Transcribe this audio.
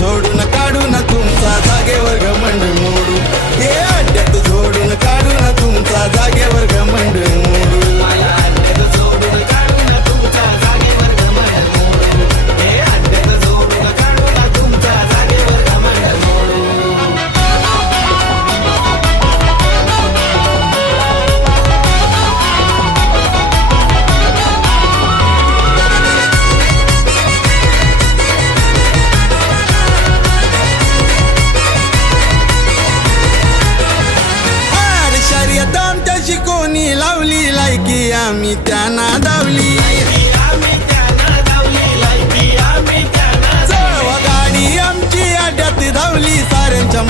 झोडून काढू ना तुमचा जागेवर घमंड मोडू हे अड्ड्यात झोडून काढू ना तुमचा जागेवर घमंड मोडू आमच्याशी कोणी लावली लायकी आम्ही त्यांना धावली गाडी आमची अड्ड्यात धावली साऱ्यांच्या